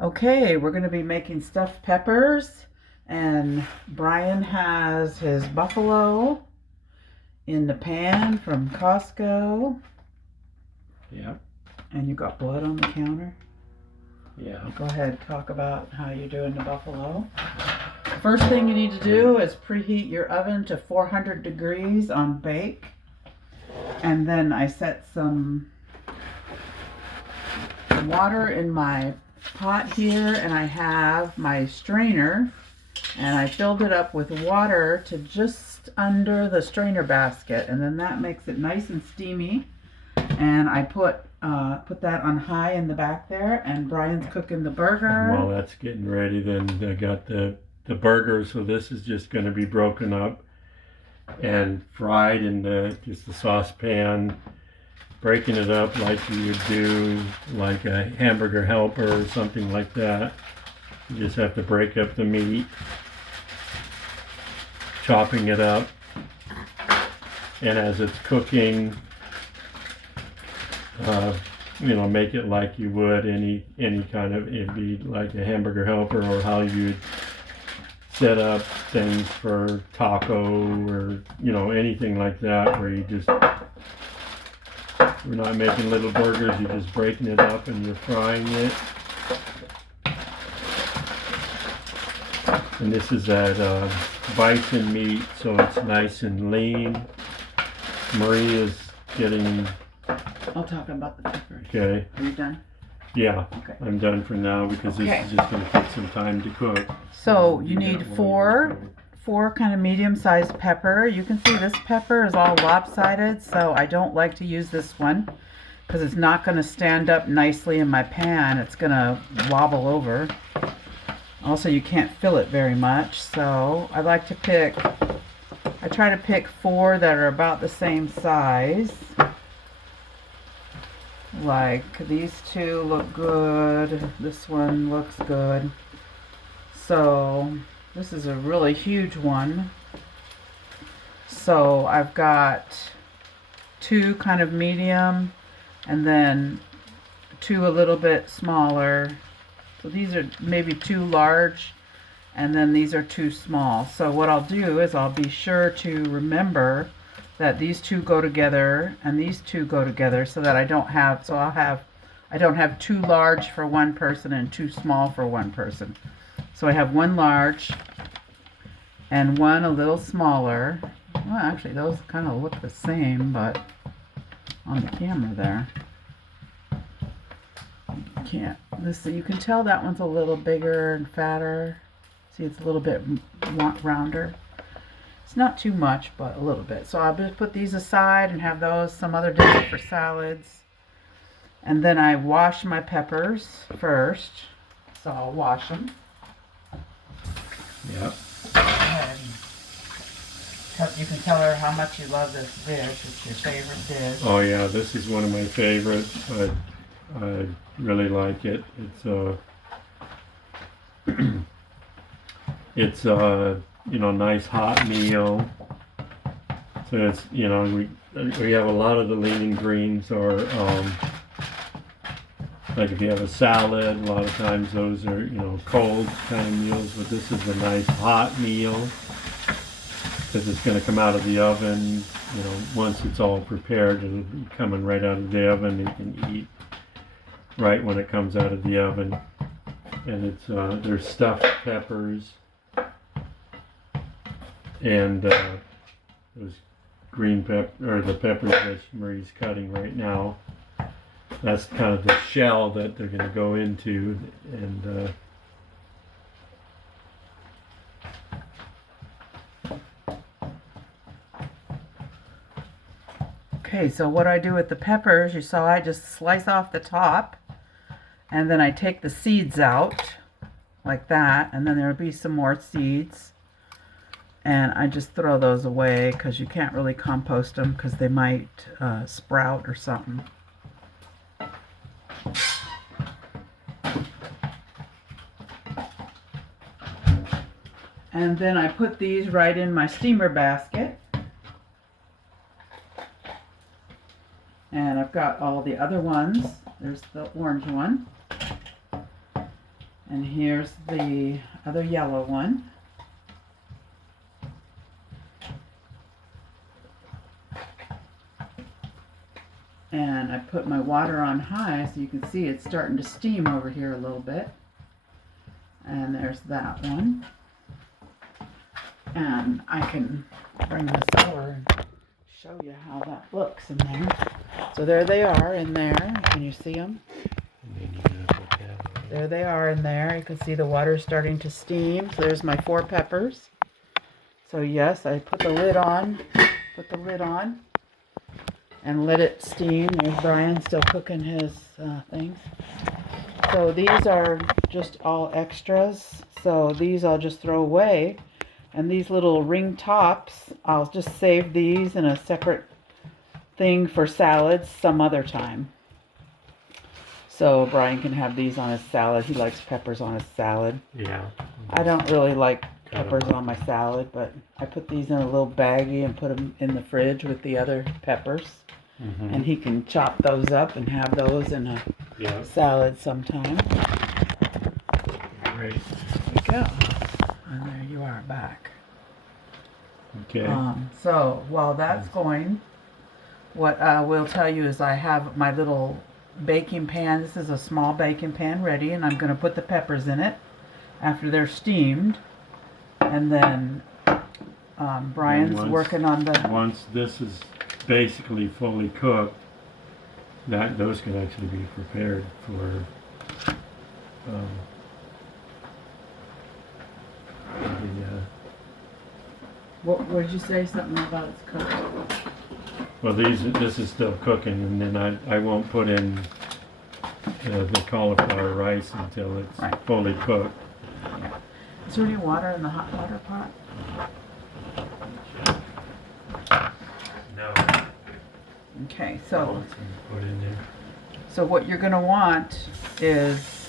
Okay, we're going to be making stuffed peppers, and Brian has his buffalo in the pan from Costco. Yeah. And you got blood on the counter? Yeah. Go ahead, talk about how you're doing the buffalo. First thing you need to do is preheat your oven to 400 degrees on bake. And then I set some water in my pot here, and I have my strainer, and I filled it up with water to just under the strainer basket, and then that makes it nice and steamy. And I put that on high in the back there, and Brian's cooking the burger. And while that's getting ready, then I got the burger. So this is just going to be broken up and fried in just the saucepan, breaking it up like you would do like a hamburger helper or something like that. You just have to break up the meat, chopping it up, and as it's cooking, make it like you would any kind of, it'd be like a hamburger helper, or how you'd set up things for taco, or anything like that, where we're not making little burgers, you're just breaking it up and you're frying it. And this is that bison meat, so it's nice and lean. Marie is getting... I'll talk about the peppers. Okay. Are you done? Yeah, okay. I'm done for now, because this is just going to take some time to cook. So you need four kind of medium-sized pepper. You can see this pepper is all lopsided, so I don't like to use this one because it's not going to stand up nicely in my pan. It's going to wobble over. Also, you can't fill it very much, so I try to pick four that are about the same size. Like these two look good, this one looks good. So this is a really huge one. So I've got two kind of medium, and then two a little bit smaller. So these are maybe two large, and then these are two small. So what I'll do is I'll be sure to remember that these two go together and these two go together, so that I don't have too large for one person and too small for one person. So I have one large and one a little smaller. Well, actually those kind of look the same, but on the camera there, you can tell that one's a little bigger and fatter. See, it's a little bit rounder. It's not too much, but a little bit. So I'll just put these aside and have those some other day for salads. And then I wash my peppers first. So I'll wash them. Yep. You can tell her how much you love this dish. It's your favorite dish. Oh yeah, this is one of my favorites. I really like it. It's nice hot meal. So it's, we have a lot of the lean greens, or like if you have a salad, a lot of times those are, cold kind of meals, but this is a nice hot meal, because it's going to come out of the oven. Once it's all prepared, it'll be coming right out of the oven. You can eat right when it comes out of the oven. And there's stuffed peppers, and those green pepper, or the peppers that Marie's cutting right now. That's kind of the shell that they're going to go into, and Okay, so what I do with the peppers, you saw I just slice off the top, and then I take the seeds out like that, and then there'll be some more seeds, and I just throw those away because you can't really compost them because they might sprout or something. And then I put these right in my steamer basket. And I've got all the other ones. There's the orange one. And here's the other yellow one. And I put my water on high so you can see it's starting to steam over here a little bit. And there's that one. And I can bring this over and show you how that looks in there. So there they are in there. Can you see them? There they are in there. You can see the water starting to steam. So there's my 4 peppers. So yes, I put the lid on. And let it steam. There's Brian still cooking his things. So these are just all extras. So these I'll just throw away. And these little ring tops, I'll just save these in a separate thing for salads some other time. So Brian can have these on his salad. He likes peppers on his salad. Yeah. I don't really like peppers on my salad, but I put these in a little baggie and put them in the fridge with the other peppers. Mm-hmm. And he can chop those up and have those in a salad sometime. Great. There you go. And there you are back. Okay. So while that's going, what I will tell you is I have my little baking pan. This is a small baking pan ready, and I'm going to put the peppers in it after they're steamed. And then Brian's working on the... Once this is basically fully cooked, those can actually be prepared for What did you say? Something about it's cooked? well, this is still cooking, and then I won't put in the cauliflower rice until it's fully cooked. Yeah. Is there any water in the hot water pot? No. Okay, so Put in there. so what you're going to want is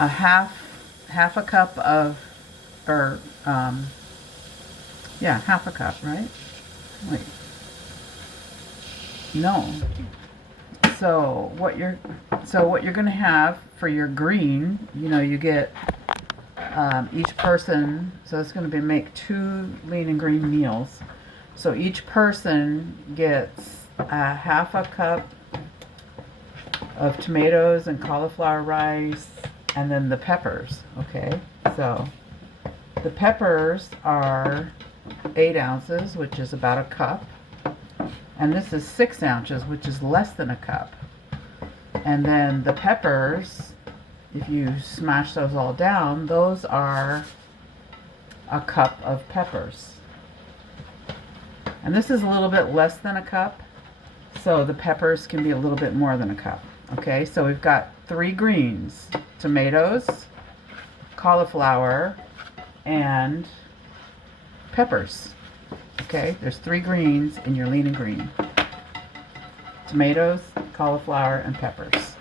a half a cup of, or half a cup, right? Wait. No. So what you're going to have for your green, you get each person. So it's going to make 2 lean and green meals. So each person gets a half a cup of tomatoes and cauliflower rice, and then the peppers. Okay, so the peppers are 8 ounces, which is about a cup. And this is 6 ounces, which is less than a cup. And then the peppers, if you smash those all down, those are a cup of peppers. And this is a little bit less than a cup, so the peppers can be a little bit more than a cup. Okay, so we've got 3 greens: tomatoes, cauliflower, and peppers. Okay, there's 3 greens in your lean and green: tomatoes, cauliflower, and peppers.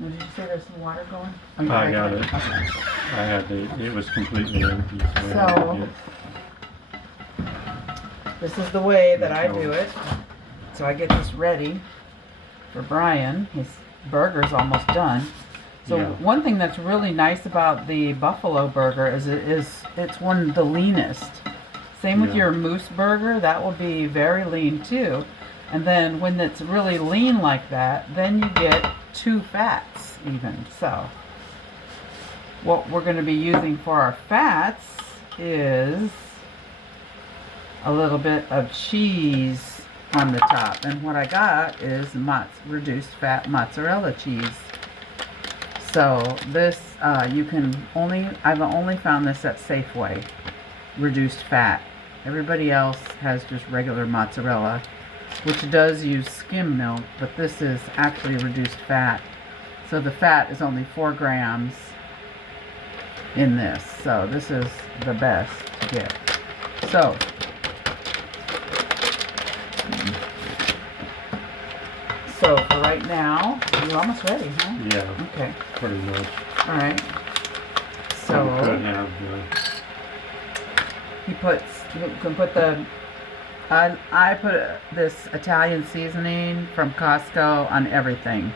Did you say there's some water going? Oh, I got it. Okay. I had it was completely empty. So this is the way that I do it. So I get this ready for Brian. His burger's almost done. So one thing that's really nice about the buffalo burger is it's one of the leanest. Same with your moose burger, that will be very lean too. And then when it's really lean like that, then you get 2 fats even. So what we're going to be using for our fats is a little bit of cheese on the top. And what I got is reduced fat mozzarella cheese. So this, I've only found this at Safeway, reduced fat. Everybody else has just regular mozzarella, which does use skim milk, but this is actually reduced fat. So the fat is only 4 grams in this. So this is the best to get. So for right now, you're almost ready, huh? Yeah. Okay. Pretty much. All right. So You could have you can put the. I put this Italian seasoning from Costco on everything.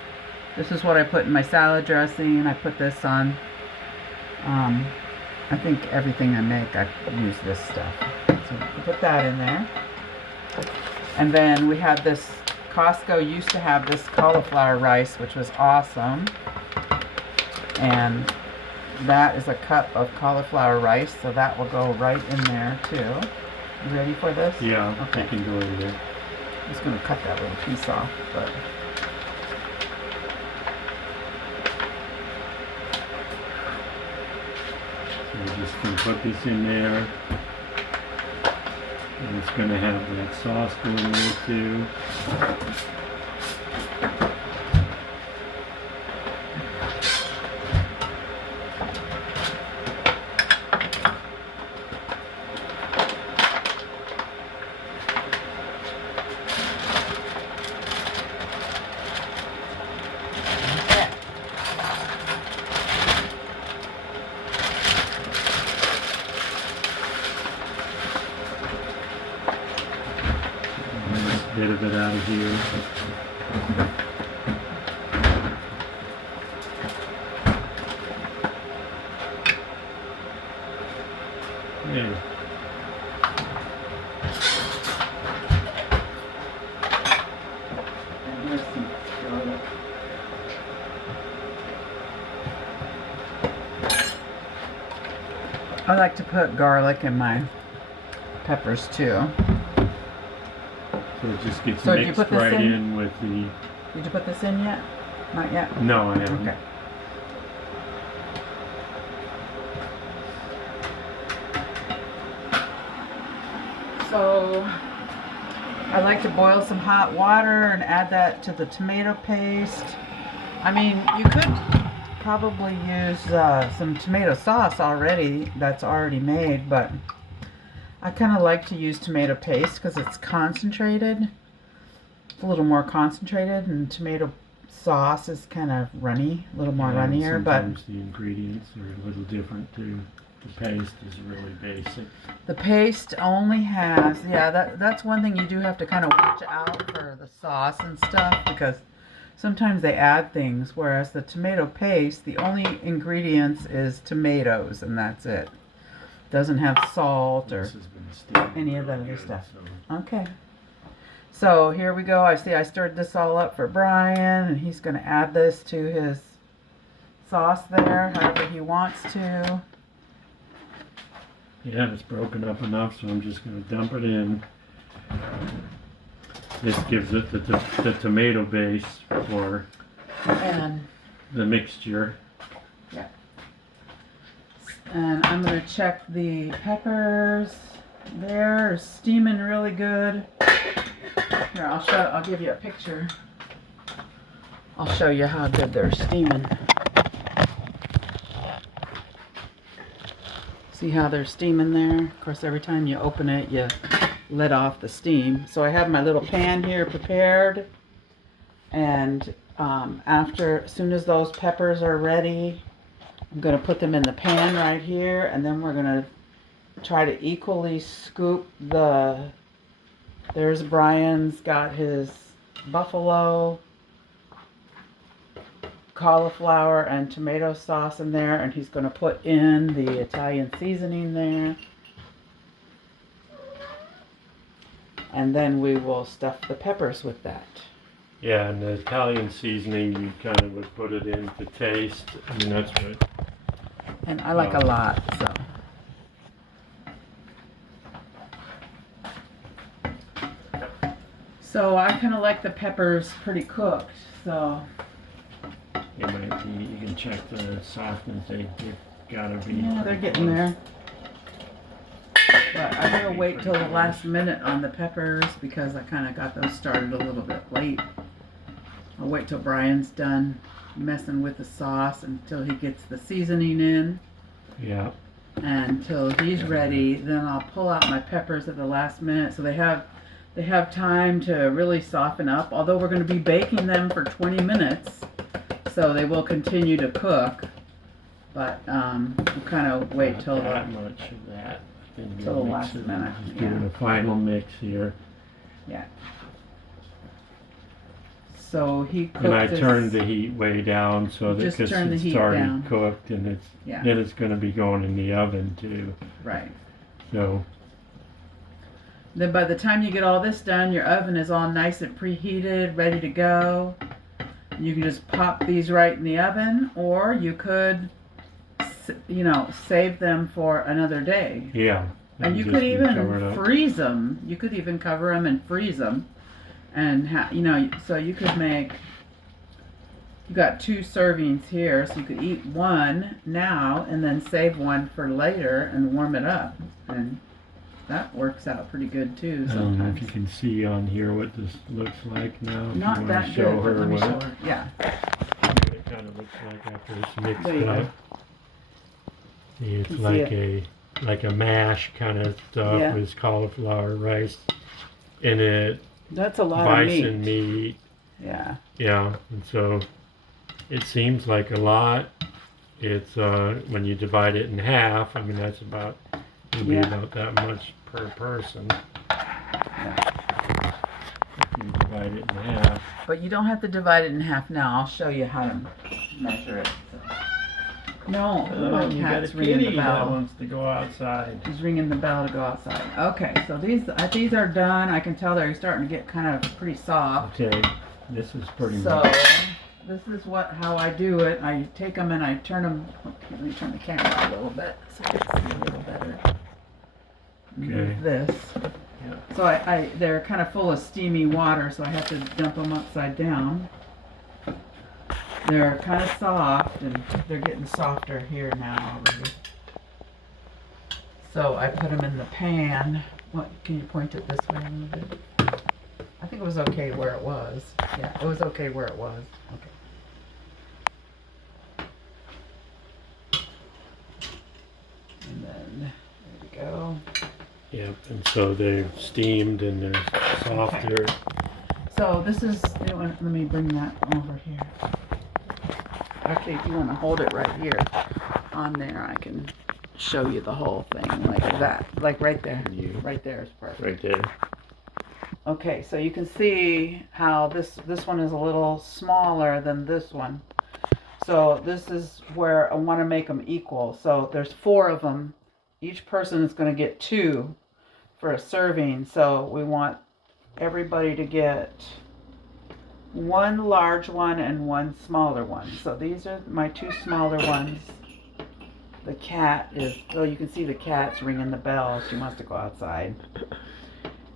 This is what I put in my salad dressing. I put this on, I think everything I make, I use this stuff. So I put that in there. And then we have this, Costco used to have this cauliflower rice, which was awesome. And that is a cup of cauliflower rice, so that will go right in there too. You ready for this? Yeah, Okay. I can go in there. I'm just going to cut that little piece off, but So we're just going to put this in there. And it's going to have that sauce going there too. Bit of it out of here. Yeah. and here's some garlic. I like to put garlic in my peppers too. So it just gets So did you mixed put this right in? in with the. Did you put this in yet? Not yet? No, I haven't. Okay. So I like to boil some hot water and add that to the tomato paste. I mean, you could probably use some tomato sauce already that's already made, but I kind of like to use tomato paste because it's concentrated. It's a little more concentrated, and tomato sauce is kind of runny, a little more Yeah, and runnier, but sometimes the ingredients are a little different too. The paste is really basic. the paste only has, yeah, that's one thing you do have to kind of watch out for the sauce and stuff, because sometimes they add things, whereas the tomato paste, the only ingredients is tomatoes, and that's it. Doesn't have salt or This has been steamed any of that really other good, stuff. so- Okay. So here we go. I stirred this all up for Brian, and he's going to add this to his sauce there, however he wants to. Yeah, it's broken up enough, so I'm just going to dump it in. This gives it the tomato base for And the mixture. I'm going to check the peppers. They're steaming really good. Here, I'll give you a picture. I'll show you how good they're steaming. See how they're steaming there? Of course, every time you open it, you let off the steam. So I have my little pan here prepared. And as soon as those peppers are ready, I'm going to put them in the pan right here. And then we're going to try to equally scoop there's Brian's got his buffalo, cauliflower and tomato sauce in there, and he's going to put in the Italian seasoning there. And then we will stuff the peppers with that. Yeah, and the Italian seasoning, you kind of would put it in to taste. I mean, that's what. And I like a lot, so. So I kind of like the peppers pretty cooked, so. You can check the softness. They've gotta be. Yeah, they're getting there. But I'm gonna wait till the last minute on the peppers because I kind of got those started a little bit late. I'll wait till Brian's done messing with the sauce until he gets the seasoning in. Yeah. And until he's ready, then I'll pull out my peppers at the last minute so they have time to really soften up. Although we're going to be baking them for 20 minutes, so they will continue to cook. But we'll kind of wait Not till that much of that. I think till the we'll last mix it. minute, Just yeah. doing a final mix here. yeah. So he cooked And I this- turned the heat way down so that Just because turn the it's heat already down. cooked, and Yeah. then it's going to be going in the oven too. Right. So Then by the time you get all this done, your oven is all nice and preheated, ready to go. You can just pop these right in the oven, or you could, save them for another day. yeah, And you just could be even covered up. freeze them. You could even cover them and freeze them, and so you could make. You got 2 servings here, so you could eat one now and then save one for later and warm it up, and that works out pretty good too. I don't know if Sometimes you can see on here what this looks like now. If you not wanna that show good, but her let me what show her. Yeah, what it kind of looks like after it's mixed There you go. up. See, it's You can like see like a mash kind of stuff Yeah. with cauliflower rice in it, that's a lot bison of meat. meat. Yeah, Yeah, and so it seems like a lot. It's when you divide it in half, I mean that's about it'll be Yeah. about that much per person. yeah. If you divide it in half. But you don't have to divide it in half now. I'll show you how to measure it. No, my you got a cat's ringing the kitty that bell. wants to go outside. He's ringing the bell to go outside. Okay, so these are done. I can tell they're starting to get kind of pretty soft. Okay, this is pretty So much. this is how I do it. I take them and I turn them. Let me turn the camera a little bit so you can see a little better. Okay. This. Yeah. So they're kind of full of steamy water, so I have to dump them upside down. They're kind of soft, and they're getting softer here now already. So I put them in the pan. What? Can you point it this way a little bit? I think it was okay where it was. Yeah, it was okay where it was. Okay. And then there we go. Yep, and so they're steamed and they're softer. So this is. Let me bring that over here. Actually, if you want to hold it right here on there, I can show you the whole thing like that. Like right there. Right there is perfect. Right there. Okay, so you can see how this one is a little smaller than this one. So this is where I want to make them equal. So there's 4 of them. Each person is going to get 2 for a serving. So we want everybody to get 1 large one and 1 smaller one. So these are my 2 smaller ones. The cat is, oh, you can see the cat's ringing the bell. She wants to go outside.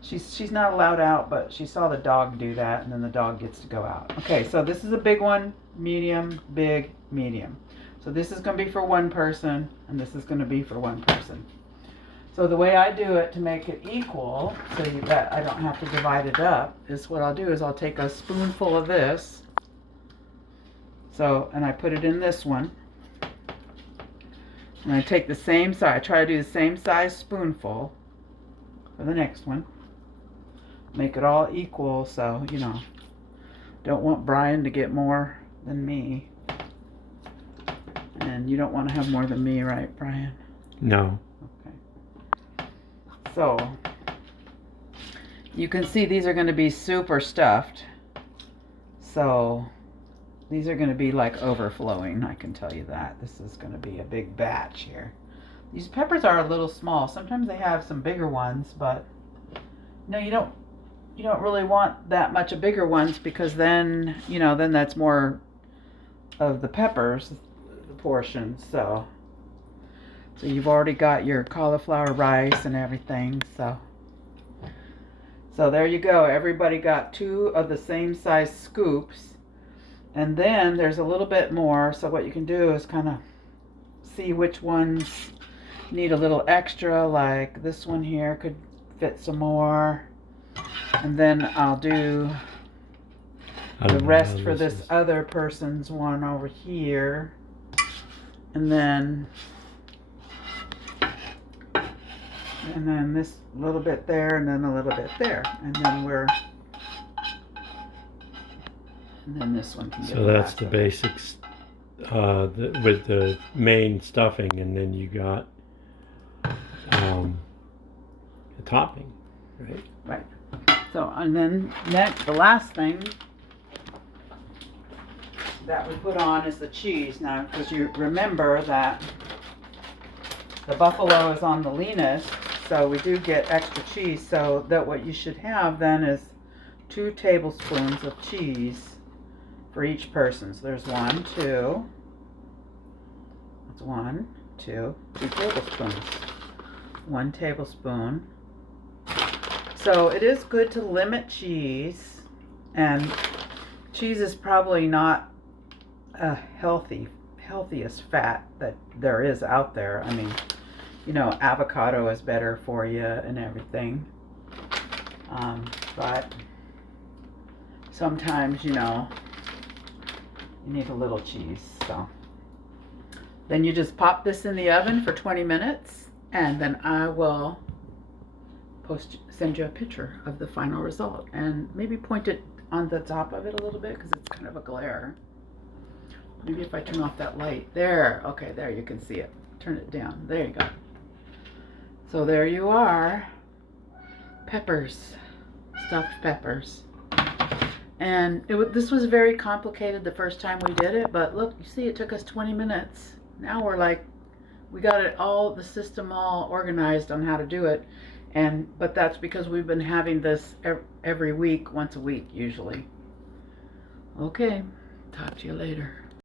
She's not allowed out, but she saw the dog do that, and then the dog gets to go out. Okay, so this is a big one, medium, big, medium. So this is going to be for 1 person, and this is going to be for 1 person. So the way I do it to make it equal, so that I don't have to divide it up, is what I'll do is I'll take a spoonful of this. So, and I put it in this one. And I take the same size, I try to do the same size spoonful for the next one. Make it all equal, so, don't want Brian to get more than me. And you don't want to have more than me, right, Brian? No. Okay. So, you can see these are going to be super stuffed. So, these are going to be like overflowing, I can tell you that. This is going to be a big batch here. These peppers are a little small. Sometimes they have some bigger ones, but you don't really want that much of bigger ones, because then, then that's more of the peppers, the portions. So you've already got your cauliflower rice and everything. So there you go. Everybody got 2 of the same size scoops. And then there's a little bit more, so what you can do is kind of see which ones need a little extra, like this one here could fit some more. And then I'll do the rest for this other person's one over here. And then this little bit there, and then a little bit there. And then this one can get So that's the basics with the main stuffing, and then you got the topping, right? Right. So, and then next, the last thing that we put on is the cheese. Now, because you remember that the buffalo is on the leanest, so we do get extra cheese. So that what you should have then is 2 tablespoons of cheese for each person. So there's 1, 2. That's 1, 2, 2 tablespoons. 1 tablespoon. So it is good to limit cheese, and cheese is probably not a healthiest fat that there is out there. I mean, you know, avocado is better for you and everything, but sometimes, you know, you need a little cheese. So then you just pop this in the oven for 20 minutes, and then I will send you a picture of the final result, and maybe point it on the top of it a little bit because it's kind of a glare. Maybe if I turn off that light. There, okay, there you can see it. Turn it down. There you go. So there you are. Peppers. Stuffed peppers. And this was very complicated the first time we did it, but look, you see it took us 20 minutes. Now we're like, we got it all, the system all organized on how to do it. But that's because we've been having this every week, once a week usually. Okay, talk to you later.